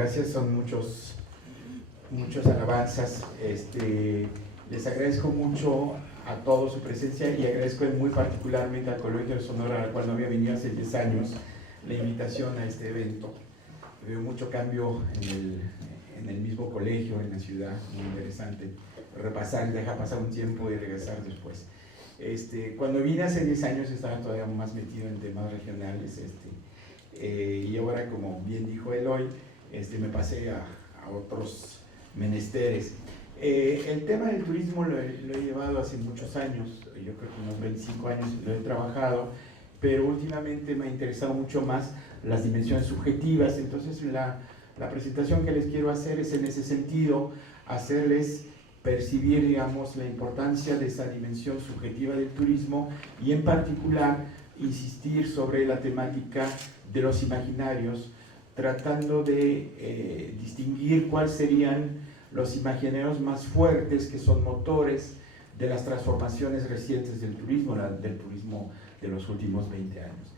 Gracias, son muchas alabanzas. Les agradezco mucho a todos su presencia y agradezco muy particularmente al Colegio de Sonora, al cual no había venido hace 10 años, la invitación a este evento. Veo mucho cambio en el mismo colegio, en la ciudad, muy interesante. Repasar, dejar pasar un tiempo y regresar después. Cuando vine hace 10 años estaba todavía más metido en temas regionales, y ahora, como bien dijo Eloy, me pasé a otros menesteres. El tema del turismo lo he llevado hace muchos años, yo creo que unos 25 años lo he trabajado, pero últimamente me ha interesado mucho más las dimensiones subjetivas. Entonces la presentación que les quiero hacer es en ese sentido, hacerles percibir, digamos, la importancia de esa dimensión subjetiva del turismo y en particular insistir sobre la temática de los imaginarios, tratando de distinguir cuáles serían los imaginarios más fuertes que son motores de las transformaciones recientes del turismo de los últimos 20 años.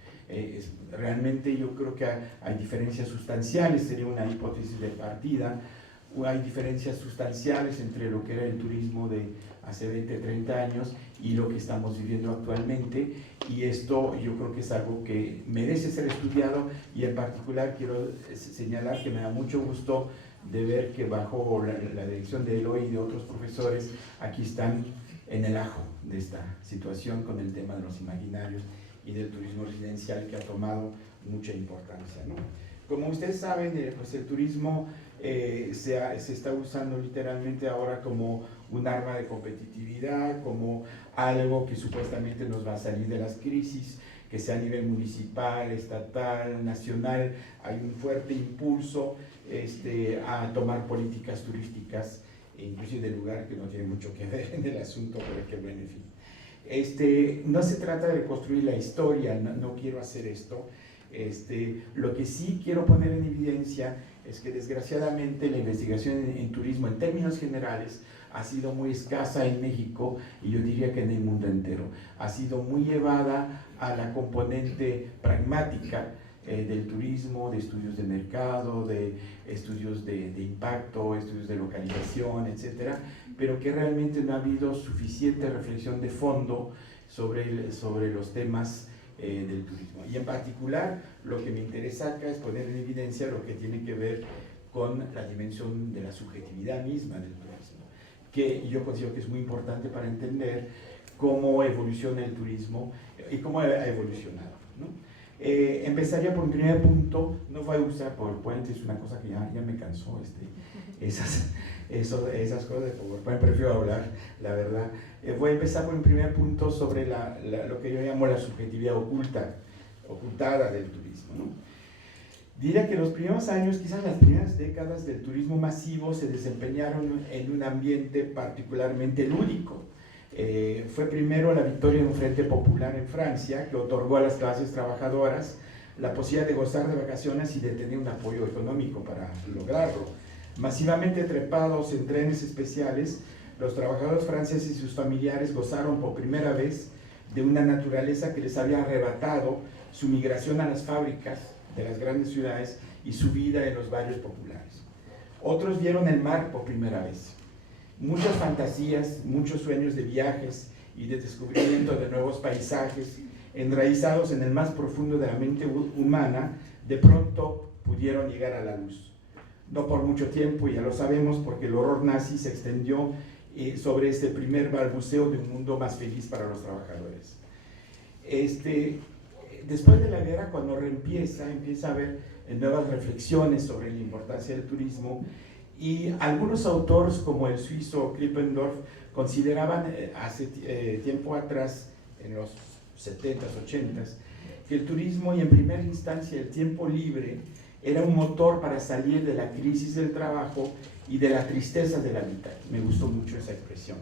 Realmente yo creo que hay diferencias sustanciales, sería una hipótesis de partida. Hay diferencias sustanciales entre lo que era el turismo de hace 20, 30 años y lo que estamos viviendo actualmente, y esto yo creo que es algo que merece ser estudiado, y en particular quiero señalar que me da mucho gusto de ver que bajo la dirección de Eloy y de otros profesores aquí están en el ajo de esta situación con el tema de los imaginarios y del turismo residencial, que ha tomado mucha importancia, ¿no? Como ustedes saben, pues el turismo se está usando literalmente ahora como un arma de competitividad, como algo que supuestamente nos va a salir de las crisis, que sea a nivel municipal, estatal, nacional. Hay un fuerte impulso a tomar políticas turísticas, inclusive de lugar que no tiene mucho que ver en el asunto, pero que bueno, en fin. No se trata de reconstruir la historia, no quiero hacer esto. Lo que sí quiero poner en evidencia es que desgraciadamente la investigación en turismo en términos generales ha sido muy escasa en México, y yo diría que en el mundo entero. Ha sido muy llevada a la componente pragmática del turismo, de estudios de mercado, de estudios de impacto, estudios de localización, etcétera, pero que realmente no ha habido suficiente reflexión de fondo sobre los temas del turismo. Y en particular, lo que me interesa acá es poner en evidencia lo que tiene que ver con la dimensión de la subjetividad misma del turismo, que yo considero que es muy importante para entender cómo evoluciona el turismo y cómo ha evolucionado, ¿no? Empezaría por un primer punto. No voy a usar PowerPoint, es una cosa que ya me cansó, esas cosas de PowerPoint, prefiero hablar, la verdad. Voy a empezar por un primer punto sobre lo que yo llamo la subjetividad ocultada del turismo, ¿no? Diría que los primeros años, quizás las primeras décadas del turismo masivo, se desempeñaron en un ambiente particularmente lúdico. Fue primero la victoria de un frente popular en Francia, que otorgó a las clases trabajadoras la posibilidad de gozar de vacaciones y de tener un apoyo económico para lograrlo. Masivamente trepados en trenes especiales, los trabajadores franceses y sus familiares gozaron por primera vez de una naturaleza que les había arrebatado su migración a las fábricas de las grandes ciudades y su vida en los barrios populares. Otros vieron el mar por primera vez. Muchas fantasías, muchos sueños de viajes y de descubrimiento de nuevos paisajes, enraizados en el más profundo de la mente humana, de pronto pudieron llegar a la luz. No por mucho tiempo, ya lo sabemos, porque el horror nazi se extendió sobre este primer balbuceo de un mundo más feliz para los trabajadores. Después de la guerra, cuando empieza a haber nuevas reflexiones sobre la importancia del turismo, y algunos autores, como el suizo Krippendorf, consideraban hace tiempo atrás, en los 70s, 80s, que el turismo, y en primera instancia el tiempo libre, era un motor para salir de la crisis del trabajo y de la tristeza de la vida. Me gustó mucho esa expresión.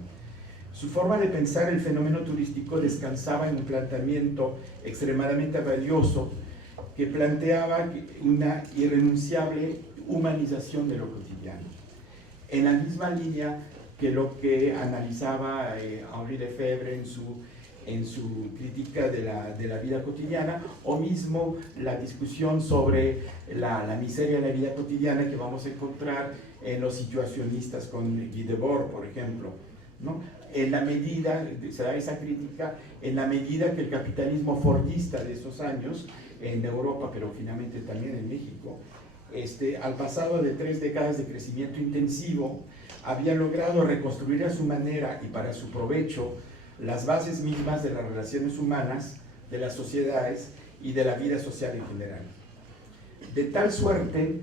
Su forma de pensar el fenómeno turístico descansaba en un planteamiento extremadamente valioso que planteaba una irrenunciable humanización de lo cotidiano, en la misma línea que lo que analizaba Henri Lefebvre en su crítica de la vida cotidiana, o mismo la discusión sobre la miseria de la vida cotidiana que vamos a encontrar en los situacionistas con Guy Debord, por ejemplo, ¿no? En la medida, se da esa crítica, en la medida que el capitalismo fordista de esos años, en Europa, pero finalmente también en México, al pasado de 3 décadas de crecimiento intensivo, había logrado reconstruir a su manera y para su provecho las bases mismas de las relaciones humanas, de las sociedades y de la vida social en general. De tal suerte,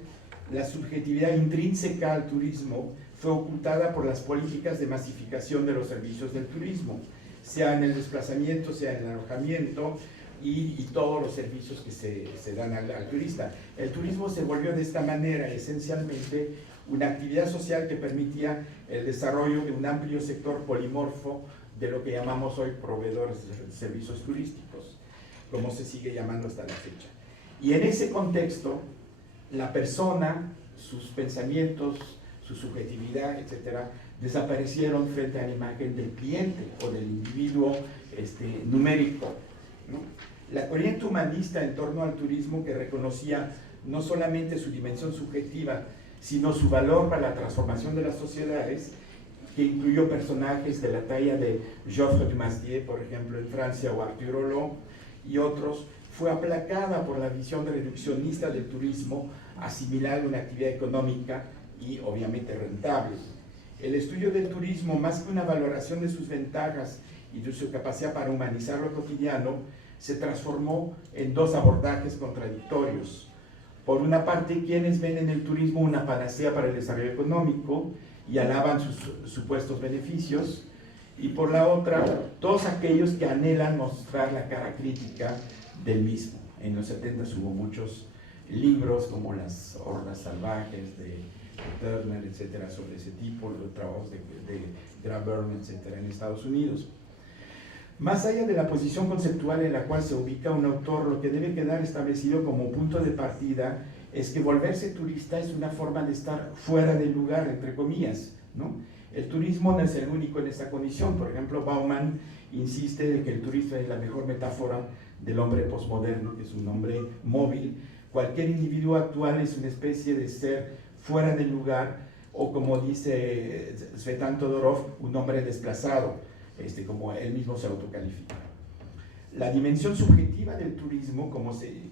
la subjetividad intrínseca al turismo fue ocultada por las políticas de masificación de los servicios del turismo, sea en el desplazamiento, sea en el alojamiento y todos los servicios que se dan al turista. El turismo se volvió de esta manera esencialmente una actividad social que permitía el desarrollo de un amplio sector polimorfo de lo que llamamos hoy proveedores de servicios turísticos, como se sigue llamando hasta la fecha. Y en ese contexto, la persona, sus pensamientos, su subjetividad, etcétera, desaparecieron frente a la imagen del cliente o del individuo numérico, ¿no? La corriente humanista en torno al turismo, que reconocía no solamente su dimensión subjetiva, sino su valor para la transformación de las sociedades, que incluyó personajes de la talla de Geoffroy Dumastier, por ejemplo, en Francia, o Arthur Rolland y otros, fue aplacada por la visión reduccionista del turismo, asimilado a una actividad económica y obviamente rentable. El estudio del turismo, más que una valoración de sus ventajas y de su capacidad para humanizar lo cotidiano, se transformó en 2 abordajes contradictorios. Por una parte, quienes ven en el turismo una panacea para el desarrollo económico y alaban sus supuestos beneficios, y por la otra, todos aquellos que anhelan mostrar la cara crítica del mismo. En los 70 hubo muchos libros como Las hordas salvajes de Turner, etcétera, sobre ese tipo, los trabajos de Graeber, etcétera, en Estados Unidos. Más allá de la posición conceptual en la cual se ubica un autor, lo que debe quedar establecido como punto de partida es que volverse turista es una forma de estar fuera del lugar, entre comillas, ¿no? El turismo no es el único en esta condición. Por ejemplo, Bauman insiste en que el turista es la mejor metáfora del hombre posmoderno, que es un hombre móvil. Cualquier individuo actual es una especie de ser fuera del lugar, o como dice Svetan Todorov, un hombre desplazado, como él mismo se autocalifica. La dimensión subjetiva del turismo,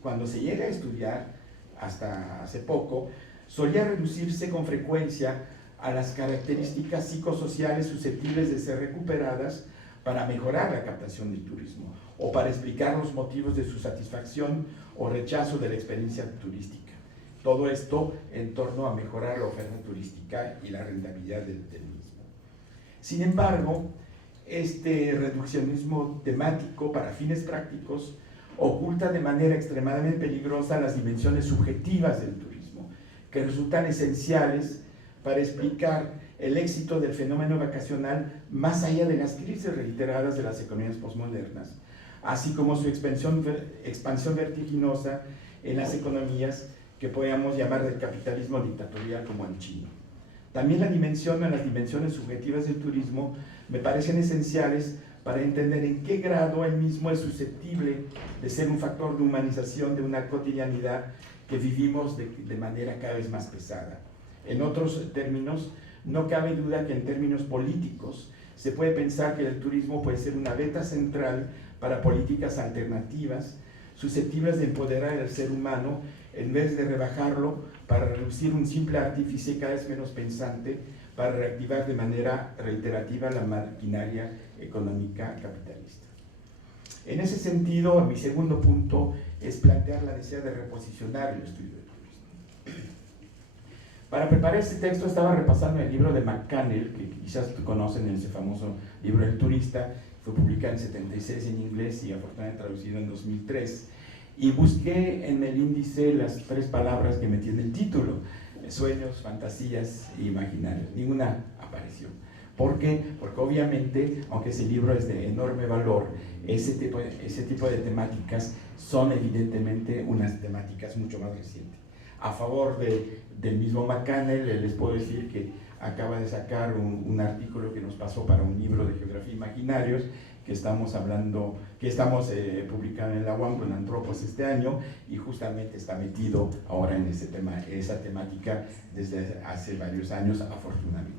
cuando se llega a estudiar, hasta hace poco, solía reducirse con frecuencia a las características psicosociales susceptibles de ser recuperadas para mejorar la captación del turismo, o para explicar los motivos de su satisfacción o rechazo de la experiencia turística. Todo esto en torno a mejorar la oferta turística y la rentabilidad del mismo. Sin embargo, este reduccionismo temático para fines prácticos oculta de manera extremadamente peligrosa las dimensiones subjetivas del turismo, que resultan esenciales para explicar el éxito del fenómeno vacacional más allá de las crisis reiteradas de las economías postmodernas, así como su expansión vertiginosa en las economías que podríamos llamar del capitalismo dictatorial, como el chino. También las dimensiones subjetivas del turismo me parecen esenciales para entender en qué grado él mismo es susceptible de ser un factor de humanización de una cotidianidad que vivimos de manera cada vez más pesada. En otros términos, no cabe duda que en términos políticos se puede pensar que el turismo puede ser una beta central para políticas alternativas susceptibles de empoderar al ser humano en vez de rebajarlo para reducir un simple artífice cada vez menos pensante para reactivar de manera reiterativa la maquinaria económica capitalista. En ese sentido, mi segundo punto es plantear la necesidad de reposicionar el estudio del turismo. Para preparar este texto estaba repasando el libro de McCannell, que quizás conocen, ese famoso libro El turista, fue publicado en 76 en inglés y afortunadamente traducido en 2003, y busqué en el índice las 3 palabras que metí en el título: sueños, fantasías e imaginarios. Ninguna apareció. ¿Por qué? Porque obviamente, aunque ese libro es de enorme valor, ese tipo de temáticas son evidentemente unas temáticas mucho más recientes. A favor del mismo McCannell, les puedo decir que acaba de sacar un artículo que nos pasó para un libro de geografía imaginarios, que estamos hablando, que estamos publicando en la UAM con Antropos este año, y justamente está metido ahora en ese tema, esa temática desde hace varios años, afortunadamente.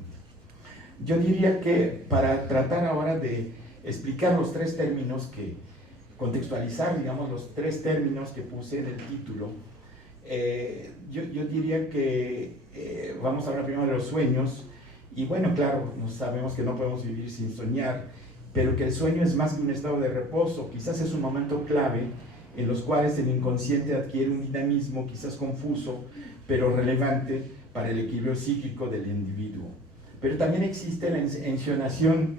Yo diría que para tratar ahora de explicar los tres términos contextualizar, digamos, los tres términos que puse en el título, yo diría que vamos a hablar primero de los sueños, y bueno, claro, sabemos que no podemos vivir sin soñar, pero que el sueño es más que un estado de reposo, quizás es un momento clave en los cuales el inconsciente adquiere un dinamismo quizás confuso, pero relevante para el equilibrio psíquico del individuo. Pero también existe la ensoñación,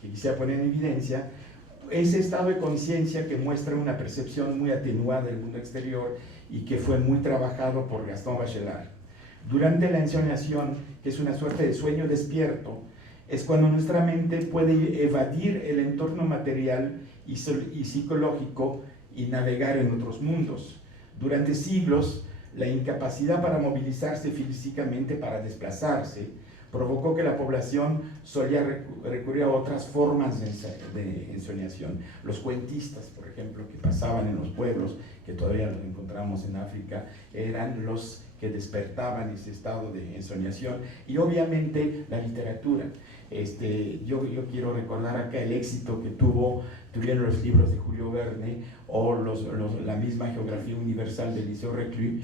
que quisiera poner en evidencia, ese estado de conciencia que muestra una percepción muy atenuada del mundo exterior y que fue muy trabajado por Gaston Bachelard. Durante la ensoñación, que es una suerte de sueño despierto, es cuando nuestra mente puede evadir el entorno material y psicológico y navegar en otros mundos. Durante siglos, la incapacidad para movilizarse físicamente, para desplazarse, provocó que la población solía recurrir a otras formas de ensoñación. Los cuentistas, por ejemplo, que pasaban en los pueblos, que todavía los encontramos en África, eran los que despertaban ese estado de ensoñación, y obviamente la literatura. Yo quiero recordar acá el éxito que tuvieron los libros de Julio Verne o la misma Geografía Universal de Liceo Reclus,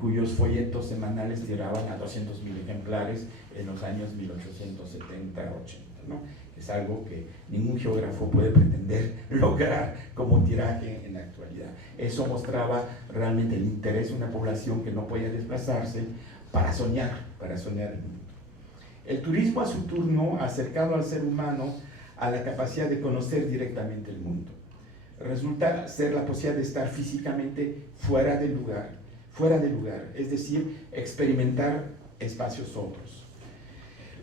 cuyos folletos semanales tiraban a 200.000 ejemplares en los años 1870-80, ¿no? Es algo que ningún geógrafo puede pretender lograr como tiraje en la actualidad. Eso mostraba realmente el interés de una población que no podía desplazarse para soñar el mundo. El turismo, a su turno, ha acercado al ser humano a la capacidad de conocer directamente el mundo. Resulta ser la posibilidad de estar físicamente fuera del lugar, es decir, experimentar espacios otros.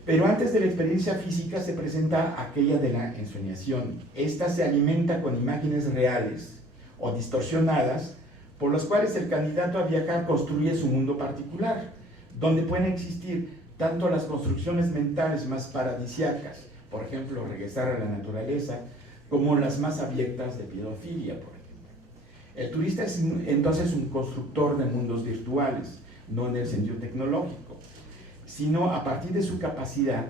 Pero antes de la experiencia física se presenta aquella de la ensoñación. Esta se alimenta con imágenes reales o distorsionadas, por las cuales el candidato a viajar construye su mundo particular, donde pueden existir tanto las construcciones mentales más paradisíacas, por ejemplo, regresar a la naturaleza, como las más abiertas de pedofilia, por ejemplo. El turista es entonces un constructor de mundos virtuales, no en el sentido tecnológico, sino a partir de su capacidad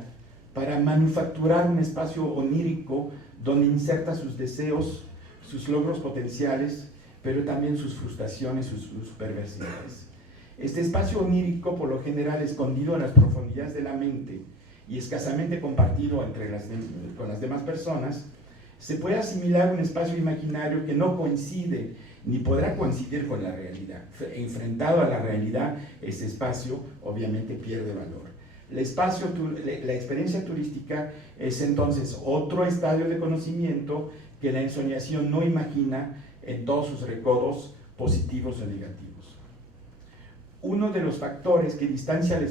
para manufacturar un espacio onírico donde inserta sus deseos, sus logros potenciales, pero también sus frustraciones, sus perversidades. Este espacio onírico, por lo general escondido en las profundidades de la mente y escasamente compartido con las demás personas, se puede asimilar a un espacio imaginario que no coincide ni podrá coincidir con la realidad. Enfrentado a la realidad, ese espacio obviamente pierde valor. La experiencia turística es entonces otro estadio de conocimiento que la ensoñación no imagina en todos sus recodos positivos o negativos. Uno de los factores que distancia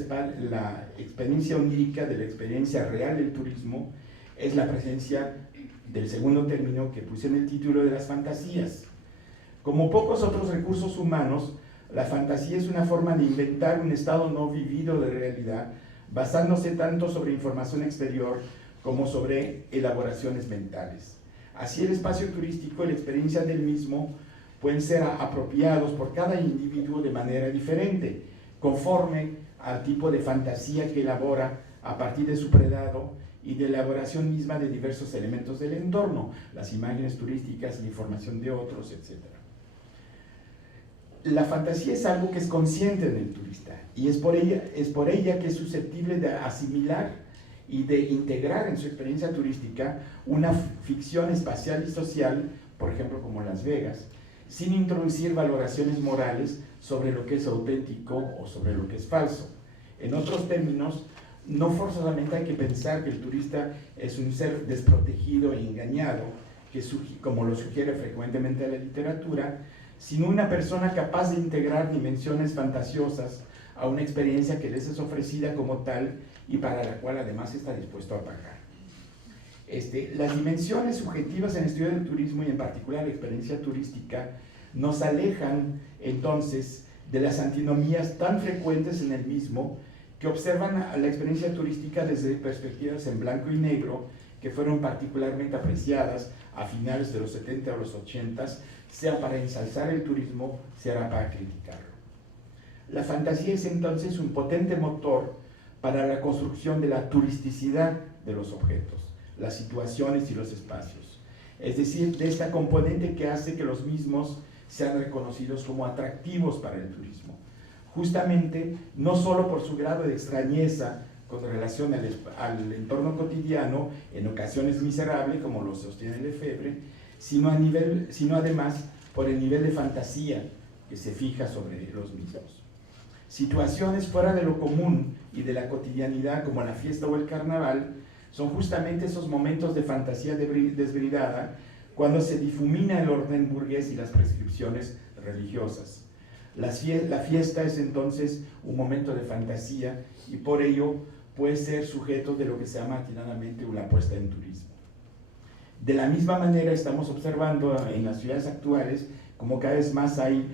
la experiencia onírica de la experiencia real del turismo es la presencia del segundo término que puse en el título, de las fantasías. Como pocos otros recursos humanos, la fantasía es una forma de inventar un estado no vivido de realidad, basándose tanto sobre información exterior como sobre elaboraciones mentales. Así, el espacio turístico y la experiencia del mismo pueden ser apropiados por cada individuo de manera diferente, conforme al tipo de fantasía que elabora a partir de su predado y de elaboración misma de diversos elementos del entorno, las imágenes turísticas, la información de otros, etc. La fantasía es algo que es consciente del turista, y es por ella que es susceptible de asimilar y de integrar en su experiencia turística una ficción espacial y social, por ejemplo como Las Vegas, sin introducir valoraciones morales sobre lo que es auténtico o sobre lo que es falso. En otros términos, no forzosamente hay que pensar que el turista es un ser desprotegido e engañado, como lo sugiere frecuentemente la literatura, sino una persona capaz de integrar dimensiones fantasiosas a una experiencia que les es ofrecida como tal y para la cual además está dispuesto a pagar. Las dimensiones subjetivas en el estudio del turismo, y en particular la experiencia turística, nos alejan entonces de las antinomías tan frecuentes en el mismo, que observan a la experiencia turística desde perspectivas en blanco y negro, que fueron particularmente apreciadas a finales de los 70 o los 80, sea para ensalzar el turismo, sea para criticarlo. La fantasía es entonces un potente motor para la construcción de la turisticidad de los objetos, las situaciones y los espacios. Es decir, de esta componente que hace que los mismos sean reconocidos como atractivos para el turismo. Justamente, no solo por su grado de extrañeza con relación al entorno cotidiano, en ocasiones miserable, como lo sostiene Lefebvre, sino además por el nivel de fantasía que se fija sobre los mismos. Situaciones fuera de lo común y de la cotidianidad, como la fiesta o el carnaval, son justamente esos momentos de fantasía desbridada cuando se difumina el orden burgués y las prescripciones religiosas. La fiesta es entonces un momento de fantasía y por ello puede ser sujeto de lo que se llama atinadamente una apuesta en turismo. De la misma manera estamos observando en las ciudades actuales como cada vez más hay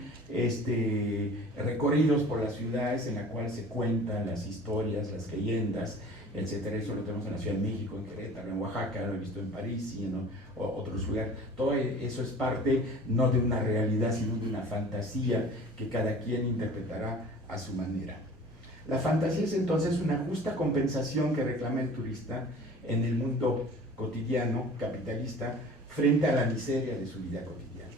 recorridos por las ciudades en la cual se cuentan las historias, las leyendas, etcétera. Eso lo tenemos en la Ciudad de México, en Querétaro, en Oaxaca, lo he visto en París y en otros lugares. Todo eso es parte no de una realidad, sino de una fantasía que cada quien interpretará a su manera. La fantasía es entonces una justa compensación que reclama el turista en el mundo cotidiano, capitalista, frente a la miseria de su vida cotidiana.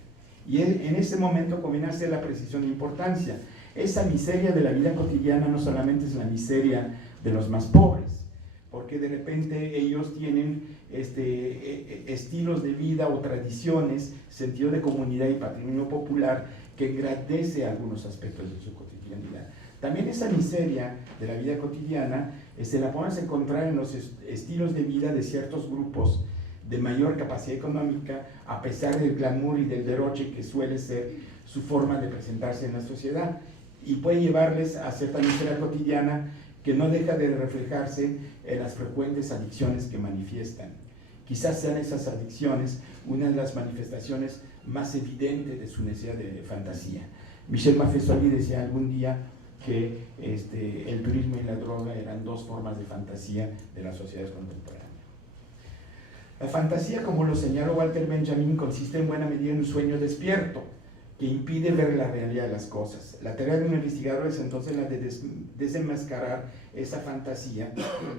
Y en este momento conviene hacer la precisión de importancia. Esa miseria de la vida cotidiana no solamente es la miseria de los más pobres, porque de repente ellos tienen estilos de vida o tradiciones, sentido de comunidad y patrimonio popular que engrandece algunos aspectos de su cotidianidad. También esa miseria de la vida cotidiana se la podemos encontrar en los estilos de vida de ciertos grupos de mayor capacidad económica, a pesar del glamour y del derroche que suele ser su forma de presentarse en la sociedad, y puede llevarles a cierta miseria cotidiana que no deja de reflejarse en las frecuentes adicciones que manifiestan. Quizás sean esas adicciones una de las manifestaciones más evidentes de su necesidad de fantasía. Michel Maffesoli decía algún día que el turismo y la droga eran dos formas de fantasía de las sociedades contemporáneas. La fantasía, como lo señaló Walter Benjamin, consiste en buena medida en un sueño despierto que impide ver la realidad de las cosas. La tarea de un investigador es entonces la de desenmascarar esa fantasía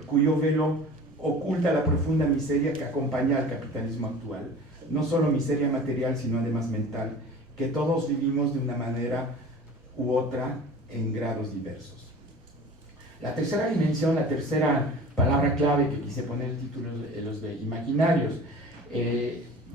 cuyo velo oculta la profunda miseria que acompaña al capitalismo actual, no solo miseria material, sino además mental, que todos vivimos de una manera u otra en grados diversos. La tercera dimensión, la tercera palabra clave que quise poner el título es los de imaginarios.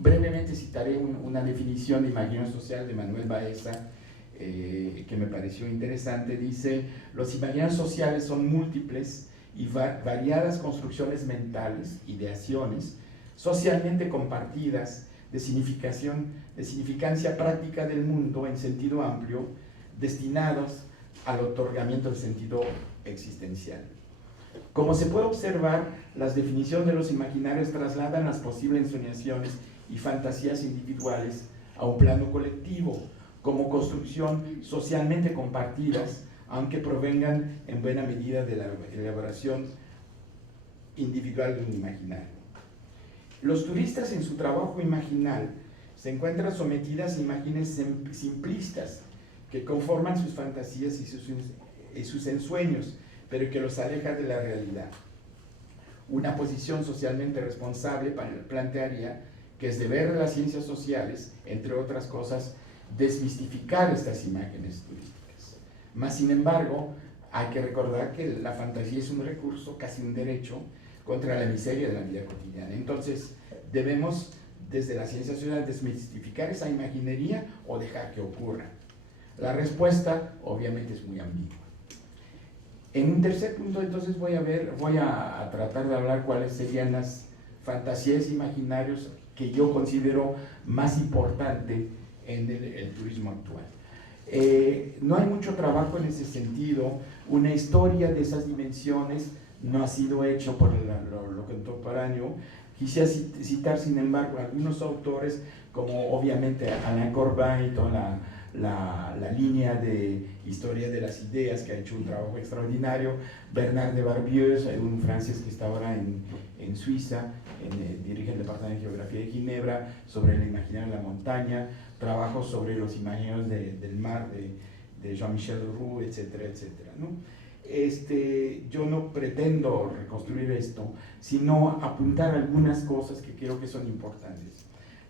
Brevemente citaré una definición de imaginario social de Manuel Baeza que me pareció interesante. Dice: los imaginarios sociales son múltiples y variadas construcciones mentales, ideaciones, socialmente compartidas, de significancia práctica del mundo en sentido amplio, destinados al otorgamiento del sentido existencial. Como se puede observar, las definiciones de los imaginarios trasladan las posibles ensoñaciones y fantasías individuales a un plano colectivo, como construcción socialmente compartidas, aunque provengan en buena medida de la elaboración individual de un imaginario. Los turistas en su trabajo imaginal se encuentran sometidas a imágenes simplistas que conforman sus fantasías y sus ensueños, pero que los aleja de la realidad. Una posición socialmente responsable plantearía que es deber de las ciencias sociales, entre otras cosas, desmistificar estas imágenes turísticas. Mas, sin embargo, hay que recordar que la fantasía es un recurso, casi un derecho, contra la miseria de la vida cotidiana. Entonces, debemos, desde las ciencias sociales, desmistificar esa imaginería o dejar que ocurra. La respuesta, obviamente, es muy ambigua. En un tercer punto, entonces, voy a tratar de hablar cuáles serían las fantasías imaginarios que yo considero más importante en el turismo actual. No hay mucho trabajo en ese sentido. Una historia de esas dimensiones no ha sido hecho por lo contemporáneo. Quisiera citar, sin embargo, algunos autores, como obviamente Alain Corbin y toda la línea de historia de las ideas, que ha hecho un trabajo extraordinario, Bernard de Barbieux, un francés que está ahora en Suiza, dirige el Departamento de Geografía de Ginebra, sobre el imaginario de la montaña, trabajos sobre los imaginarios del mar de Jean-Michel Roux, etcétera, etcétera, ¿no? Yo no pretendo reconstruir esto, sino apuntar algunas cosas que creo que son importantes.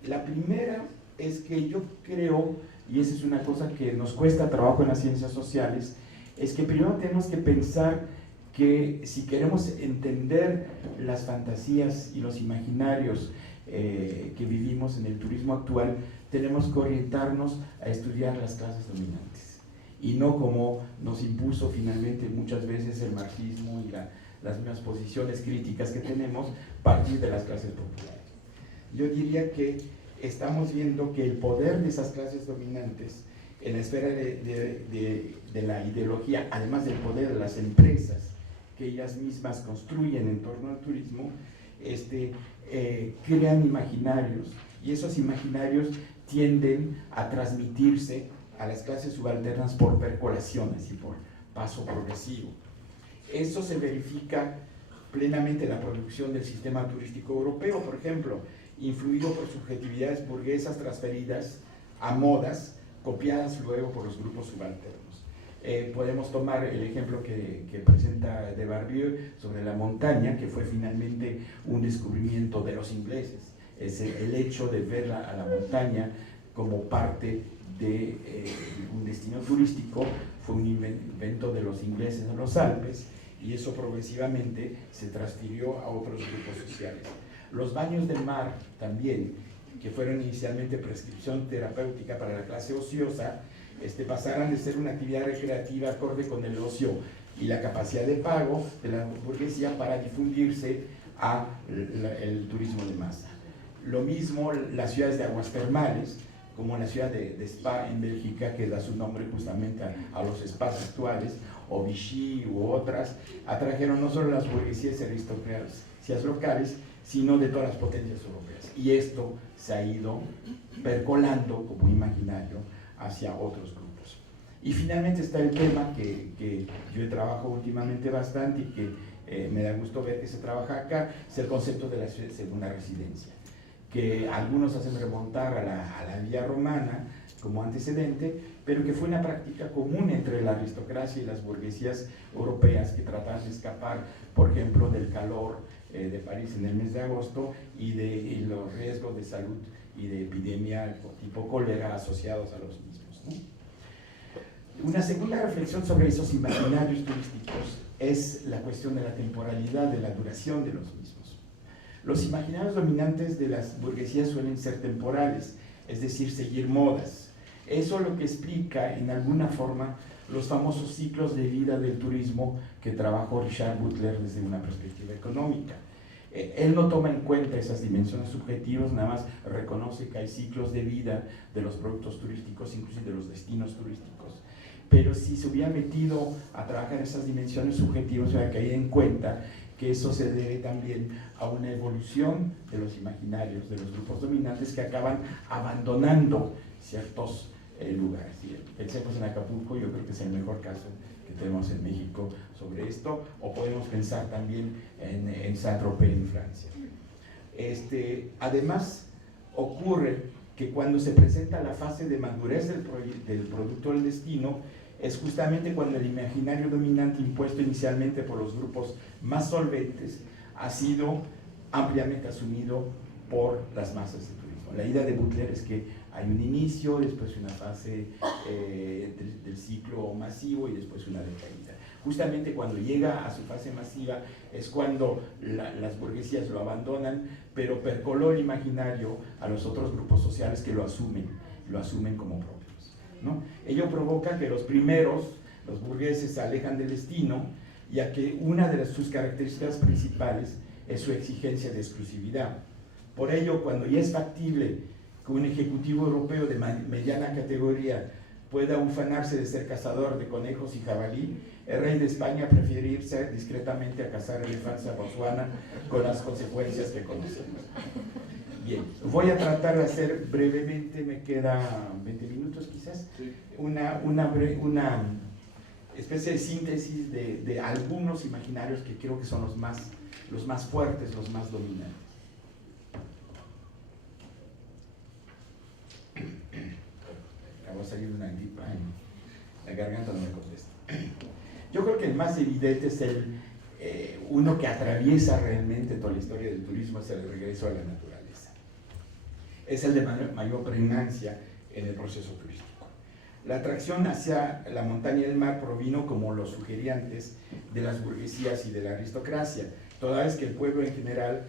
La primera es que yo creo, y esa es una cosa que nos cuesta trabajo en las ciencias sociales, es que primero tenemos que pensar que si queremos entender las fantasías y los imaginarios que vivimos en el turismo actual, tenemos que orientarnos a estudiar las clases dominantes, y no como nos impuso finalmente muchas veces el marxismo y las mismas posiciones críticas que tenemos, partir de las clases populares. Yo diría que estamos viendo que el poder de esas clases dominantes en la esfera de la ideología, además del poder de las empresas que ellas mismas construyen en torno al turismo, crean imaginarios, y esos imaginarios tienden a transmitirse a las clases subalternas por percolaciones y por paso progresivo. Eso se verifica plenamente en la producción del sistema turístico europeo, por ejemplo, influido por subjetividades burguesas transferidas a modas, copiadas luego por los grupos subalternos. Podemos tomar el ejemplo que presenta de Barbieux sobre la montaña, que fue finalmente un descubrimiento de los ingleses. Es el hecho de ver a la montaña como parte de un destino turístico, fue un invento de los ingleses en los Alpes, y eso progresivamente se transfirió a otros grupos sociales. Los baños del mar también, que fueron inicialmente prescripción terapéutica para la clase ociosa, pasaron de ser una actividad recreativa acorde con el ocio y la capacidad de pago de la burguesía para difundirse al turismo de masa. Lo mismo las ciudades de aguas termales, como la ciudad de Spa en Bélgica, que da su nombre justamente a los spas actuales, o Vichy u otras, atrajeron no solo las burguesías y aristocracias locales, sino de todas las potencias europeas. Y esto se ha ido percolando como imaginario hacia otros grupos. Y finalmente está el tema que yo he trabajado últimamente bastante y que me da gusto ver que se trabaja acá, es el concepto de la segunda residencia, que algunos hacen remontar a la vía romana como antecedente, pero que fue una práctica común entre la aristocracia y las burguesías europeas que trataban de escapar, por ejemplo, del calor de París en el mes de agosto y los riesgos de salud y de epidemia tipo cólera asociados a los mismos, ¿no? Una segunda reflexión sobre esos imaginarios turísticos es la cuestión de la temporalidad, de la duración de los mismos. Los imaginarios dominantes de las burguesías suelen ser temporales, es decir, seguir modas. Eso es lo que explica, en alguna forma, los famosos ciclos de vida del turismo que trabajó Richard Butler desde una perspectiva económica. Él no toma en cuenta esas dimensiones subjetivas, nada más reconoce que hay ciclos de vida de los productos turísticos, inclusive de los destinos turísticos. Pero si se hubiera metido a trabajar en esas dimensiones subjetivas, se hubiera caído en cuenta que eso se debe también a una evolución de los imaginarios de los grupos dominantes que acaban abandonando ciertos lugares. Pensemos en Acapulco, yo creo que es el mejor caso que tenemos en México sobre esto, o podemos pensar también en Saint-Tropez en Francia. Además, ocurre que cuando se presenta la fase de madurez del producto del destino, es justamente cuando el imaginario dominante impuesto inicialmente por los grupos más solventes ha sido ampliamente asumido por las masas de turismo. La idea de Butler es que hay un inicio, después una fase del ciclo masivo y después una decaída. Justamente cuando llega a su fase masiva es cuando las burguesías lo abandonan, pero percoló el imaginario a los otros grupos sociales que lo asumen como propios, ¿no? Ello provoca que los primeros, los burgueses, se alejan del destino, ya que una de sus características principales es su exigencia de exclusividad. Por ello, cuando ya es factible que un ejecutivo europeo de mediana categoría pueda ufanarse de ser cazador de conejos y jabalí, El rey de España prefiere irse discretamente a cazar elefantes a Botswana con las consecuencias que conocemos. Bien, voy a tratar de hacer brevemente, me queda 20 minutos quizás, una especie de síntesis de algunos imaginarios que creo que son los más fuertes, los más dominantes. Acabo de salir una gripa en la garganta, no me contesta. Yo creo que el más evidente es uno que atraviesa realmente toda la historia del turismo, es el regreso a la naturaleza. Es el de mayor pregnancia en el proceso turístico. La atracción hacia la montaña y el mar provino, como lo sugería antes, de las burguesías y de la aristocracia, toda vez que el pueblo en general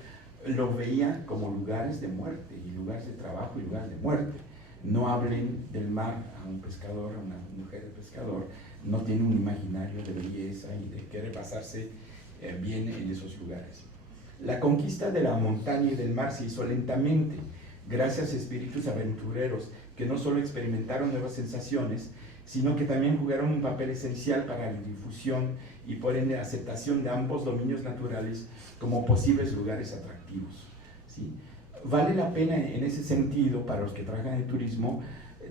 lo veía como lugares de muerte, y lugares de trabajo y lugares de muerte. No hablen del mar a un pescador, a una mujer de pescador, no tiene un imaginario de belleza y de querer pasarse bien en esos lugares. La conquista de la montaña y del mar se hizo lentamente, gracias a espíritus aventureros que no solo experimentaron nuevas sensaciones, sino que también jugaron un papel esencial para la difusión y por ende aceptación de ambos dominios naturales como posibles lugares atractivos, ¿sí? Vale la pena en ese sentido, para los que trabajan en turismo,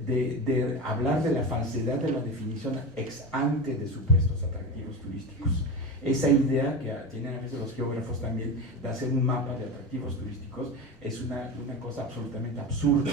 de hablar de la falsedad de la definición ex ante de supuestos atractivos turísticos. Esa idea que tienen a veces los geógrafos también de hacer un mapa de atractivos turísticos es una cosa absolutamente absurda.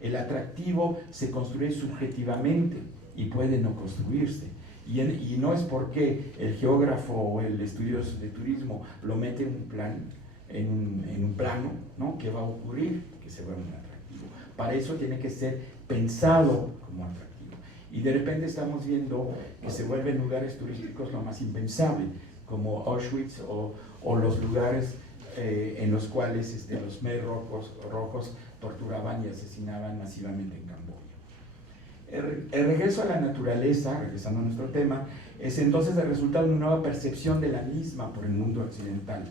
El atractivo se construye subjetivamente y puede no construirse. Y no es porque el geógrafo o el estudioso de turismo lo mete en un plan, en un plano, ¿no? ¿Qué va a ocurrir? Que se vuelva un atractivo. Para eso tiene que ser pensado como atractivo. Y de repente estamos viendo que se vuelven lugares turísticos lo más impensable, como Auschwitz o los lugares en los cuales los Khmer rojos torturaban y asesinaban masivamente en Camboya. El regreso a la naturaleza, regresando a nuestro tema, es entonces el resultado de una nueva percepción de la misma por el mundo occidental,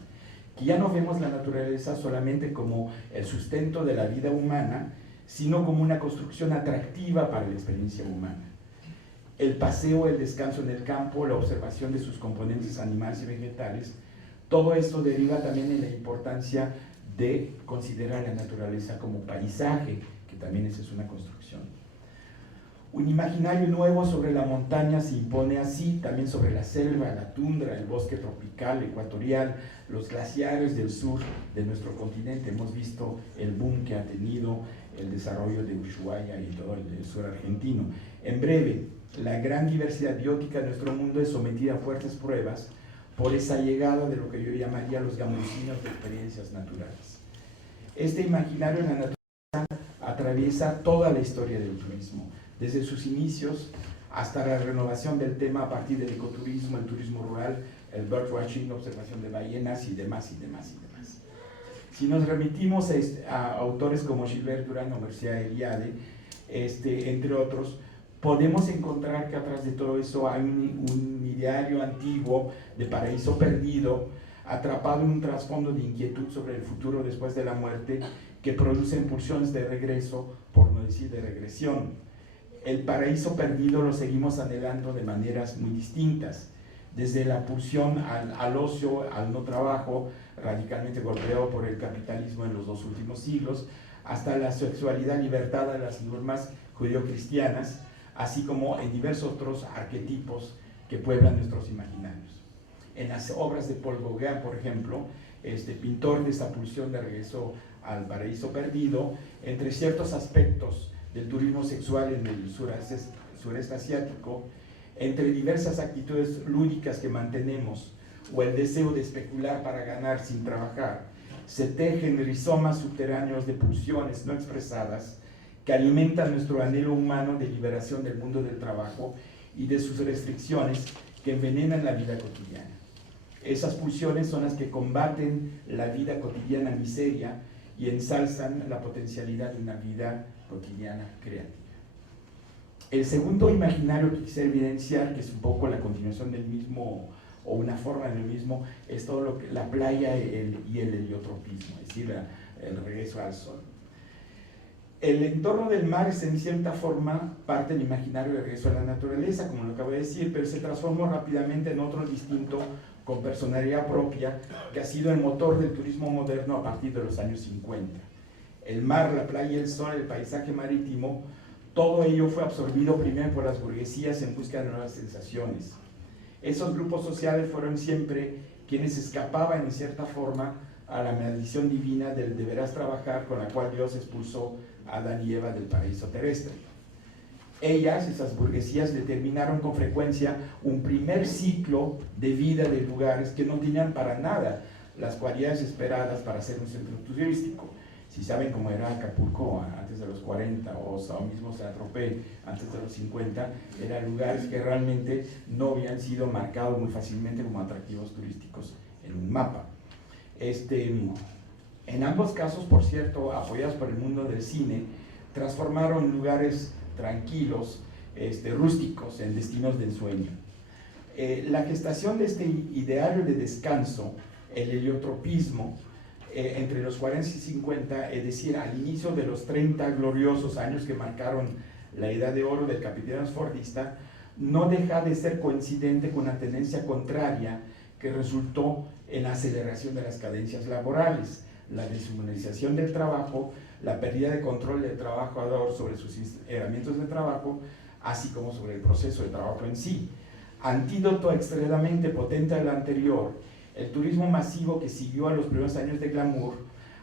que ya no vemos la naturaleza solamente como el sustento de la vida humana, sino como una construcción atractiva para la experiencia humana. El paseo, el descanso en el campo, la observación de sus componentes animales y vegetales, todo esto deriva también en la importancia de considerar la naturaleza como paisaje, que también esa es una construcción. Un imaginario nuevo sobre la montaña se impone así, también sobre la selva, la tundra, el bosque tropical, ecuatorial, los glaciares del sur de nuestro continente. Hemos visto el boom que ha tenido el desarrollo de Ushuaia y todo el sur argentino. En breve, la gran diversidad biótica de nuestro mundo es sometida a fuertes pruebas por esa llegada de lo que yo llamaría los gamusinos de experiencias naturales. Este imaginario en la naturaleza atraviesa toda la historia del turismo, desde sus inicios hasta la renovación del tema a partir del ecoturismo, el turismo rural, el birdwatching, observación de ballenas y demás, y demás, y demás. Si nos remitimos a autores como Gilbert Durán o Mircea Eliade, entre otros, podemos encontrar que atrás de todo eso hay un ideario antiguo de paraíso perdido, atrapado en un trasfondo de inquietud sobre el futuro después de la muerte, que produce impulsiones de regreso, por no decir de regresión. El paraíso perdido lo seguimos anhelando de maneras muy distintas, desde la pulsión al ocio, al no trabajo, radicalmente golpeado por el capitalismo en los 2 últimos siglos, hasta la sexualidad libertada de las normas judeocristianas, así como en diversos otros arquetipos que pueblan nuestros imaginarios. En las obras de Paul Gauguin, por ejemplo, pintor de esta pulsión de regreso al paraíso perdido, entre ciertos aspectos del turismo sexual en el sureste asiático, entre diversas actitudes lúdicas que mantenemos o el deseo de especular para ganar sin trabajar, se tejen rizomas subterráneos de pulsiones no expresadas que alimentan nuestro anhelo humano de liberación del mundo del trabajo y de sus restricciones que envenenan la vida cotidiana. Esas pulsiones son las que combaten la vida cotidiana miseria y ensalzan la potencialidad de una vida cotidiana creativa. El segundo imaginario que quisiera evidenciar, que es un poco la continuación del mismo, o una forma del mismo, es todo lo que, la playa y el heliotropismo, es decir, el regreso al sol. El entorno del mar es en cierta forma parte del imaginario de regreso a la naturaleza, como lo acabo de decir, pero se transformó rápidamente en otro distinto con personalidad propia, que ha sido el motor del turismo moderno a partir de los años 50. El mar, la playa, el sol, el paisaje marítimo, todo ello fue absorbido primero por las burguesías en busca de nuevas sensaciones. Esos grupos sociales fueron siempre quienes escapaban en cierta forma a la maldición divina del deberás trabajar con la cual Dios expulsó a Adán y Eva del paraíso terrestre. Ellas, esas burguesías, determinaron con frecuencia un primer ciclo de vida de lugares que no tenían para nada las cualidades esperadas para ser un centro turístico. Si saben cómo era Acapulco antes de los 40 o mismo Saint-Tropez antes de los 50, eran lugares que realmente no habían sido marcados muy fácilmente como atractivos turísticos en un mapa. En ambos casos, por cierto, apoyados por el mundo del cine, transformaron lugares tranquilos, rústicos, en destinos de ensueño. La gestación de este ideario de descanso, el heliotropismo, entre los 40 y 50, es decir, al inicio de los 30 gloriosos años que marcaron la edad de oro del capitalismo fordista, no deja de ser coincidente con una tendencia contraria que resultó en la aceleración de las cadencias laborales, la deshumanización del trabajo, la pérdida de control del trabajador sobre sus herramientas de trabajo, así como sobre el proceso de trabajo en sí. Antídoto extremadamente potente al anterior, el turismo masivo que siguió a los primeros años de glamour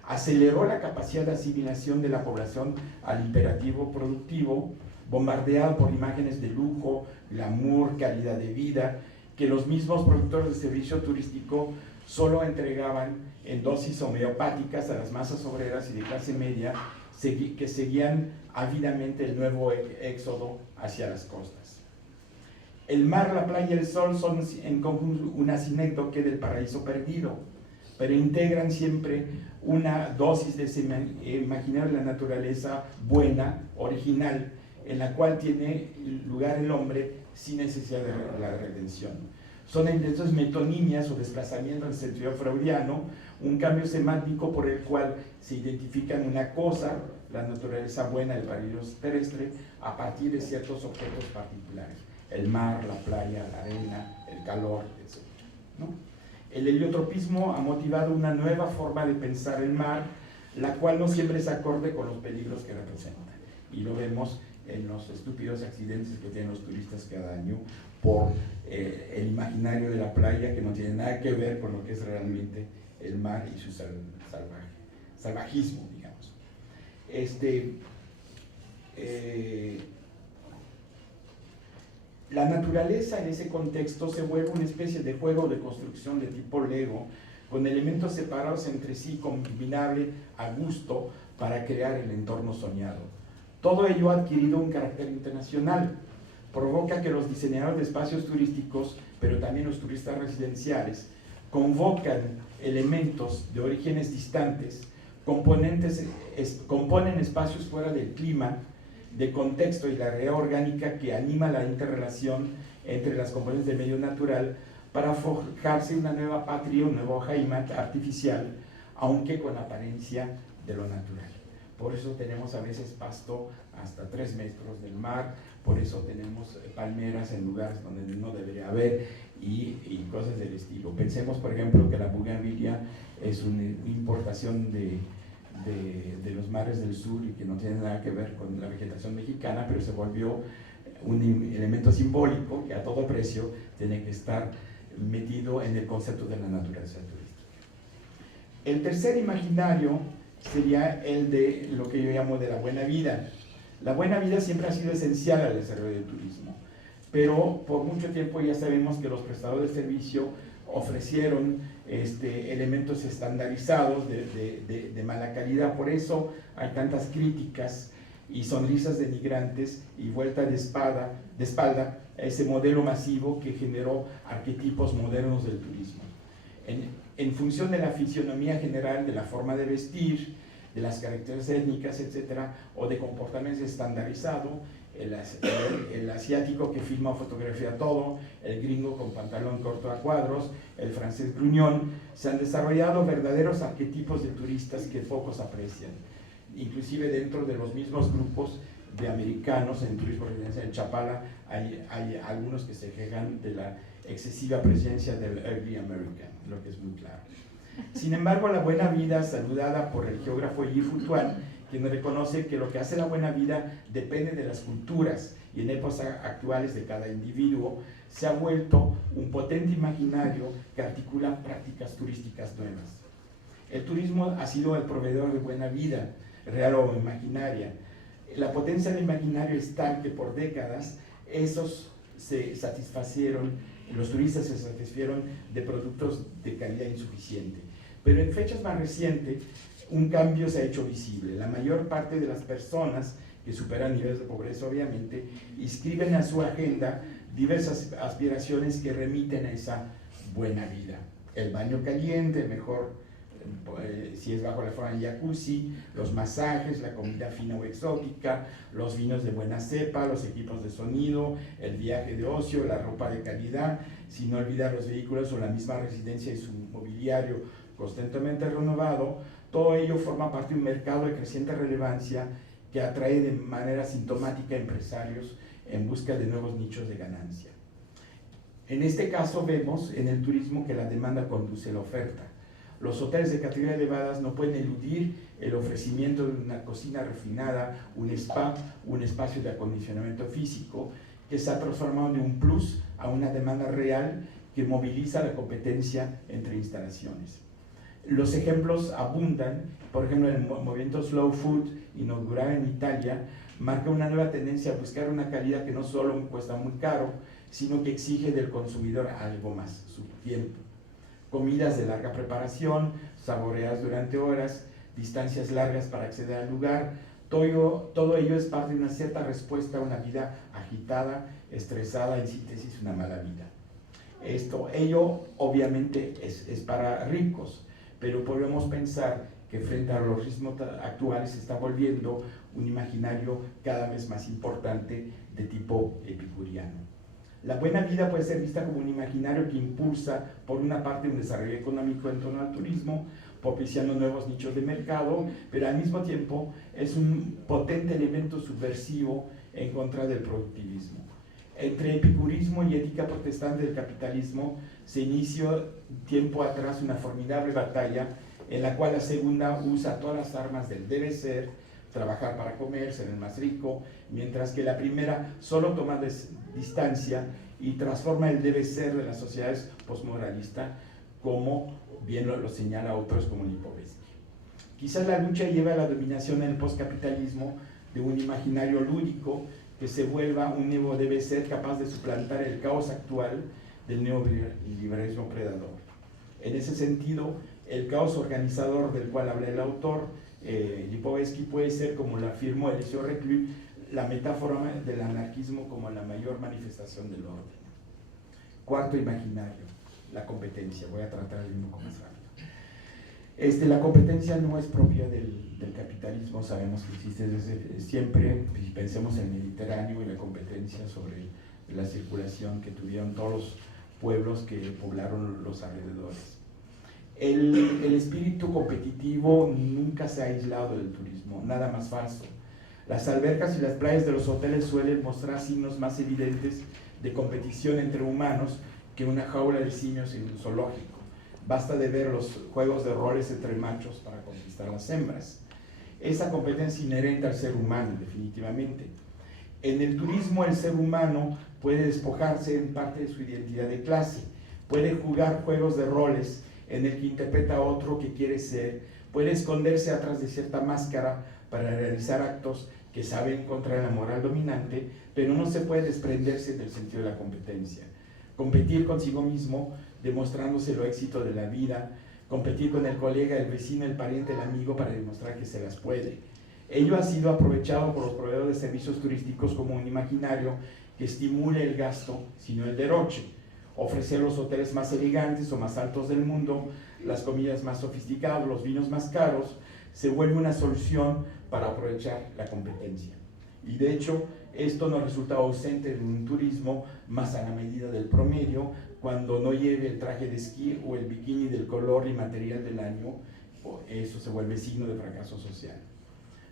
aceleró la capacidad de asimilación de la población al imperativo productivo, bombardeado por imágenes de lujo, glamour, calidad de vida, que los mismos productores de servicio turístico solo entregaban en dosis homeopáticas a las masas obreras y de clase media que seguían ávidamente el nuevo éxodo hacia las costas. El mar, la playa y el sol son en conjunto una sinécdoque del paraíso perdido, pero integran siempre una dosis de ese imaginar la naturaleza buena, original, en la cual tiene lugar el hombre sin necesidad de la redención. Son entonces metonimias o desplazamientos en el sentido freudiano, un cambio semántico por el cual se identifican una cosa, la naturaleza buena del paraíso terrestre, a partir de ciertos objetos particulares. El mar, la playa, la arena, el calor, etc. ¿no? El heliotropismo ha motivado una nueva forma de pensar el mar, la cual no siempre es acorde con los peligros que representa. Y lo vemos en los estúpidos accidentes que tienen los turistas cada año por el imaginario de la playa, que no tiene nada que ver con lo que es realmente el mar y su salvajismo, digamos. La naturaleza en ese contexto se vuelve una especie de juego de construcción de tipo Lego, con elementos separados entre sí, combinable a gusto para crear el entorno soñado. Todo ello ha adquirido un carácter internacional, provoca que los diseñadores de espacios turísticos, pero también los turistas residenciales, convocan elementos de orígenes distantes, componen espacios fuera del clima, de contexto y la realidad orgánica que anima la interrelación entre las componentes del medio natural para forjarse una nueva patria, un nuevo Heimat artificial, aunque con apariencia de lo natural. Por eso tenemos a veces pasto hasta 3 metros del mar, por eso tenemos palmeras en lugares donde no debería haber y cosas del estilo. Pensemos, por ejemplo, que la bugambilia es una importación de los mares del sur y que no tiene nada que ver con la vegetación mexicana, pero se volvió un elemento simbólico que a todo precio tiene que estar metido en el concepto de la naturaleza turística. El tercer imaginario sería el de lo que yo llamo de la buena vida. La buena vida siempre ha sido esencial al desarrollo del turismo, pero por mucho tiempo ya sabemos que los prestadores de servicio ofrecieron elementos estandarizados de mala calidad. Por eso hay tantas críticas y sonrisas denigrantes y vuelta de espalda a ese modelo masivo que generó arquetipos modernos del turismo. En función de la fisionomía general, de la forma de vestir, de las características étnicas, etcétera, o de comportamientos estandarizados, el asiático que filma o fotografía todo, el gringo con pantalón corto a cuadros, el francés gruñón, se han desarrollado verdaderos arquetipos de turistas que pocos aprecian. inclusive dentro de los mismos grupos de americanos en turismo residencial en Chapala hay algunos que se quejan de la excesiva presencia del early American, lo que es muy claro. Sin embargo, la buena vida, saludada por el geógrafo Yi-Fu Tuan, quien reconoce que lo que hace la buena vida depende de las culturas y en épocas actuales de cada individuo, se ha vuelto un potente imaginario que articula prácticas turísticas nuevas. El turismo ha sido el proveedor de buena vida, real o imaginaria. La potencia del imaginario es tal que por décadas los turistas se satisfacieron de productos de calidad insuficiente. Pero en fechas más recientes, un cambio se ha hecho visible. La mayor parte de las personas que superan niveles de pobreza, obviamente, inscriben a su agenda diversas aspiraciones que remiten a esa buena vida. El baño caliente, mejor si es bajo la forma de jacuzzi, los masajes, la comida fina o exótica, los vinos de buena cepa, los equipos de sonido, el viaje de ocio, la ropa de calidad, sin olvidar los vehículos o la misma residencia y su mobiliario constantemente renovado. Todo ello forma parte de un mercado de creciente relevancia que atrae de manera sintomática a empresarios en busca de nuevos nichos de ganancia. En este caso vemos en el turismo que la demanda conduce a la oferta. Los hoteles de categoría elevada no pueden eludir el ofrecimiento de una cocina refinada, un spa, un espacio de acondicionamiento físico, que se ha transformado de un plus a una demanda real que moviliza la competencia entre instalaciones. Los ejemplos abundan. Por ejemplo, el movimiento Slow Food, inaugurado en Italia, marca una nueva tendencia a buscar una calidad que no solo cuesta muy caro, sino que exige del consumidor algo más, su tiempo. Comidas de larga preparación, saboreadas durante horas, distancias largas para acceder al lugar, todo ello es parte de una cierta respuesta a una vida agitada, estresada, en síntesis, una mala vida. Ello obviamente es para ricos, pero podemos pensar que frente a los ritmos actuales se está volviendo un imaginario cada vez más importante de tipo epicuriano. La buena vida puede ser vista como un imaginario que impulsa, por una parte, un desarrollo económico en torno al turismo, propiciando nuevos nichos de mercado, pero al mismo tiempo es un potente elemento subversivo en contra del productivismo. Entre epicurismo y ética protestante del capitalismo se inició tiempo atrás una formidable batalla en la cual la segunda usa todas las armas del debe ser, trabajar para comer, ser el más rico, mientras que la primera solo toma distancia y transforma el debe ser de las sociedades postmoralistas, como bien lo señala autores como Lipovetsky. Quizás la lucha lleva a la dominación en el postcapitalismo de un imaginario lúdico que se vuelva un nuevo debe ser capaz de suplantar el caos actual del neoliberalismo predador. En ese sentido, el caos organizador del cual habla el autor, Lipovetsky, puede ser, como lo afirmó Eliseo Reclus, la metáfora del anarquismo como la mayor manifestación del orden. Cuarto imaginario, la competencia. Voy a tratar el mismo con más rápido. La competencia no es propia del capitalismo, sabemos que existe desde siempre. Pensemos en el Mediterráneo y la competencia sobre la circulación que tuvieron todos los pueblos que poblaron los alrededores. El espíritu competitivo nunca se ha aislado del turismo, nada más falso. Las albercas y las playas de los hoteles suelen mostrar signos más evidentes de competición entre humanos que una jaula de simios en un zoológico. Basta de ver los juegos de roles entre machos para conquistar las hembras. Esa competencia inherente al ser humano, definitivamente. En el turismo, el ser humano puede despojarse en parte de su identidad de clase, puede jugar juegos de roles en el que interpreta a otro que quiere ser, puede esconderse atrás de cierta máscara para realizar actos que saben contra la moral dominante, pero no se puede desprenderse del sentido de la competencia. Competir consigo mismo, demostrándose lo éxito de la vida, competir con el colega, el vecino, el pariente, el amigo, para demostrar que se las puede. Ello ha sido aprovechado por los proveedores de servicios turísticos como un imaginario que estimule el gasto, sino el derroche. Ofrecer los hoteles más elegantes o más altos del mundo, las comidas más sofisticadas, los vinos más caros, se vuelve una solución para aprovechar la competencia. Y de hecho, esto nos resulta ausente de un turismo más a la medida del promedio, cuando no lleve el traje de esquí o el bikini del color y material del año, eso se vuelve signo de fracaso social.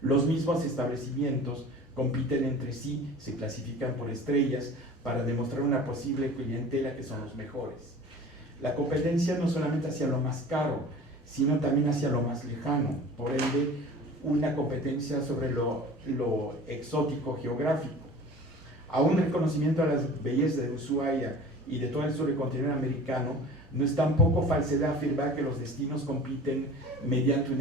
Los mismos establecimientos compiten entre sí, se clasifican por estrellas para demostrar una posible clientela que son los mejores. La competencia no solamente hacia lo más caro, sino también hacia lo más lejano, por ende una competencia sobre lo exótico geográfico. A un reconocimiento a las bellezas de Ushuaia y de todo el sur del continente americano, no es tampoco falsedad afirmar que los destinos compiten mediante un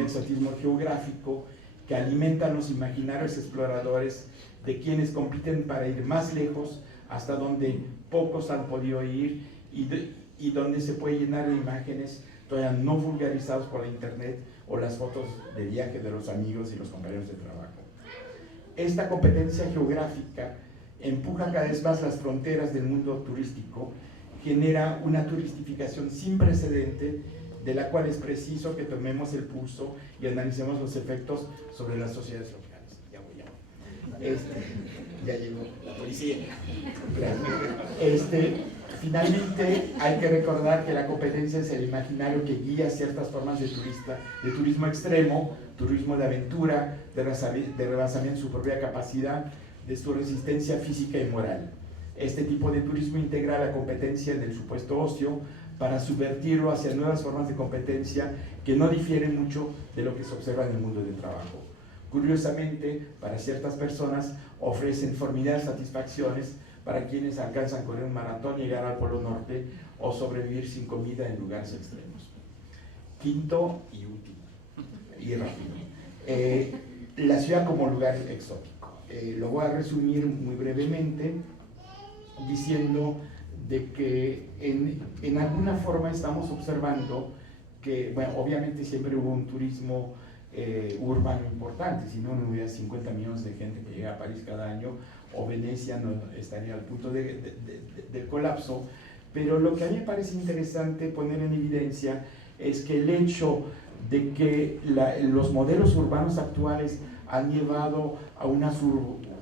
exotismo geográfico que alimentan los imaginarios exploradores de quienes compiten para ir más lejos, hasta donde pocos han podido ir y donde se puede llenar de imágenes todavía no vulgarizadas por la internet o las fotos de viaje de los amigos y los compañeros de trabajo. Esta competencia geográfica empuja cada vez más las fronteras del mundo turístico, genera una turistificación sin precedente, de la cual es preciso que tomemos el pulso y analicemos los efectos sobre las sociedades locales. Ya llegó la policía. Finalmente, hay que recordar que la competencia es el imaginario que guía ciertas formas de turismo extremo, turismo de aventura, de rebasamiento de su propia capacidad, de su resistencia física y moral. Este tipo de turismo integra la competencia del supuesto ocio para subvertirlo hacia nuevas formas de competencia que no difieren mucho de lo que se observa en el mundo del trabajo. Curiosamente, para ciertas personas ofrecen formidables satisfacciones para quienes alcanzan a correr un maratón, llegar al Polo Norte o sobrevivir sin comida en lugares extremos. Quinto y último, y rápido, la ciudad como lugar exótico. Lo voy a resumir muy brevemente diciendo de que en alguna forma estamos observando que, bueno, obviamente siempre hubo un turismo urbano importante, si no hubiera 50 millones de gente que llega a París cada año, o Venecia no estaría al punto del colapso. Pero lo que a mí me parece interesante poner en evidencia es que el hecho de que los modelos urbanos actuales han llevado a una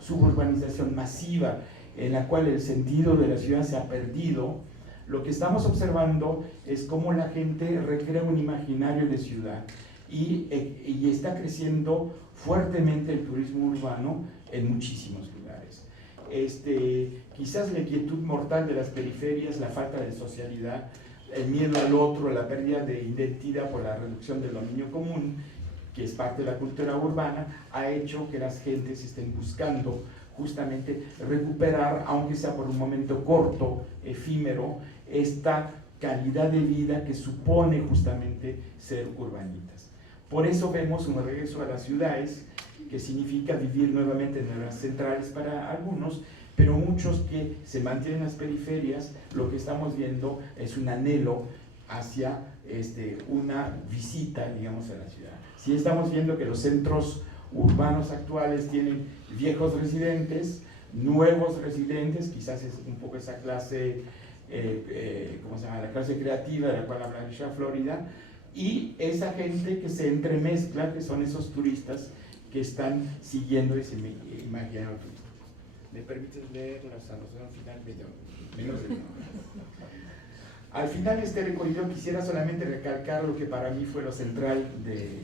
suburbanización masiva en la cual el sentido de la ciudad se ha perdido, lo que estamos observando es cómo la gente recrea un imaginario de ciudad y está creciendo fuertemente el turismo urbano en muchísimos lugares. Quizás la inquietud mortal de las periferias, la falta de socialidad, el miedo al otro, la pérdida de identidad por la reducción del dominio común, que es parte de la cultura urbana, ha hecho que las gentes estén buscando justamente recuperar, aunque sea por un momento corto, efímero, esta calidad de vida que supone justamente ser urbanitas. Por eso vemos un regreso a las ciudades, que significa vivir nuevamente en nuevas centrales para algunos, pero muchos que se mantienen en las periferias, lo que estamos viendo es un anhelo hacia una visita, digamos, a la ciudad. Sí estamos viendo que los centros urbanos actuales tienen viejos residentes, nuevos residentes, quizás es un poco esa clase, ¿cómo se llama? La clase creativa de la cual habla Alicia Florida, y esa gente que se entremezcla, que son esos turistas que están siguiendo ese imaginario turístico. ¿Me permites leer la solución final? Menos de Al final de este recorrido quisiera solamente recalcar lo que para mí fue lo central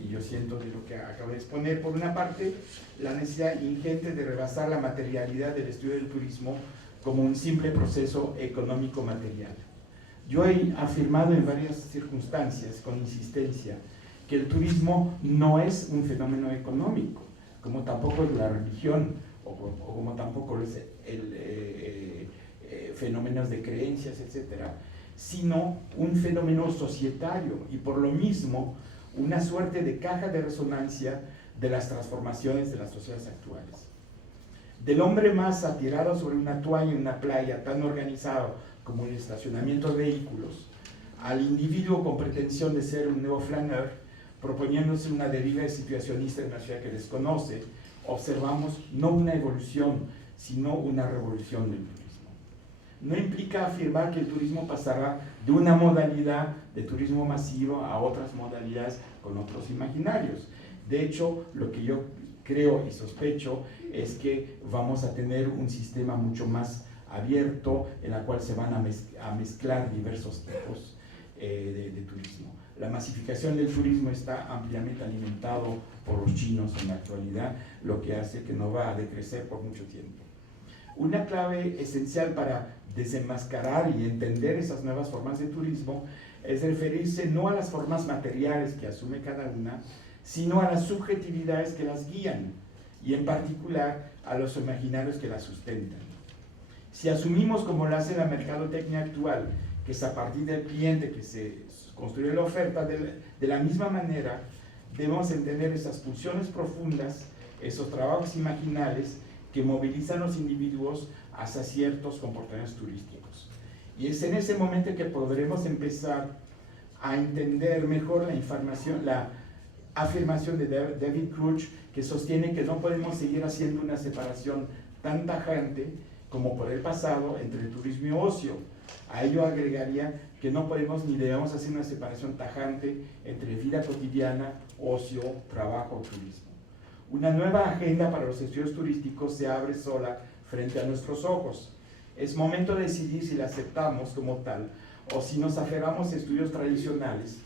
y yo siento de lo que acabo de exponer. Por una parte, la necesidad ingente de rebasar la materialidad del estudio del turismo como un simple proceso económico material. Yo he afirmado en varias circunstancias, con insistencia, que el turismo no es un fenómeno económico, como tampoco es la religión, o como tampoco es fenómenos de creencias, etcétera, sino un fenómeno societario y por lo mismo una suerte de caja de resonancia de las transformaciones de las sociedades actuales. Del hombre más atirado sobre una toalla en una playa tan organizado como el estacionamiento de vehículos, al individuo con pretensión de ser un nuevo flaneur, proponiéndose una deriva situacionista en una ciudad que desconoce, observamos no una evolución, sino una revolución del turismo. No implica afirmar que el turismo pasará de una modalidad de turismo masivo a otras modalidades con otros imaginarios. De hecho, lo que yo creo y sospecho es que vamos a tener un sistema mucho más abierto en la cual se van a mezclar diversos tipos de turismo. La masificación del turismo está ampliamente alimentado por los chinos en la actualidad, lo que hace que no va a decrecer por mucho tiempo. Una clave esencial para desenmascarar y entender esas nuevas formas de turismo es referirse no a las formas materiales que asume cada una, sino a las subjetividades que las guían, y en particular a los imaginarios que las sustentan. Si asumimos, como lo hace la mercadotecnia actual, que es a partir del cliente que se construye la oferta, de la misma manera debemos entender esas pulsiones profundas, esos trabajos imaginales que movilizan a los individuos hacia ciertos comportamientos turísticos. Y es en ese momento que podremos empezar a entender mejor la afirmación de David Crouch, que sostiene que no podemos seguir haciendo una separación tan tajante como por el pasado entre el turismo y ocio. A ello agregaría que no podemos ni debemos hacer una separación tajante entre vida cotidiana, ocio, trabajo o turismo. Una nueva agenda para los estudios turísticos se abre sola frente a nuestros ojos. Es momento de decidir si la aceptamos como tal o si nos aferramos a estudios tradicionales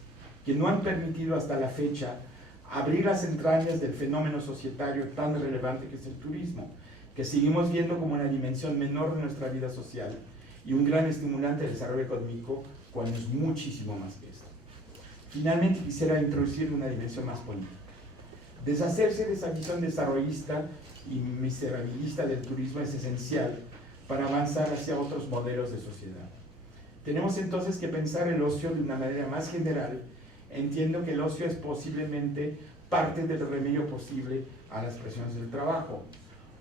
que no han permitido hasta la fecha abrir las entrañas del fenómeno societario tan relevante que es el turismo, que seguimos viendo como una dimensión menor de nuestra vida social y un gran estimulante del desarrollo económico, cuando es muchísimo más que esto. Finalmente quisiera introducir una dimensión más política. Deshacerse de esa visión desarrollista y miserabilista del turismo es esencial para avanzar hacia otros modelos de sociedad. Tenemos entonces que pensar el ocio de una manera más general. Entiendo que el ocio es posiblemente parte del remedio posible a las presiones del trabajo.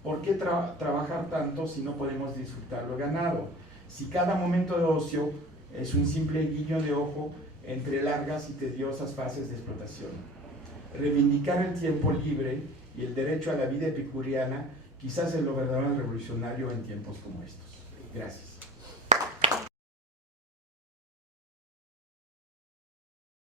¿Por qué trabajar tanto si no podemos disfrutar lo ganado? Si cada momento de ocio es un simple guiño de ojo entre largas y tediosas fases de explotación. Reivindicar el tiempo libre y el derecho a la vida epicuriana quizás es lo verdaderamente revolucionario en tiempos como estos. Gracias.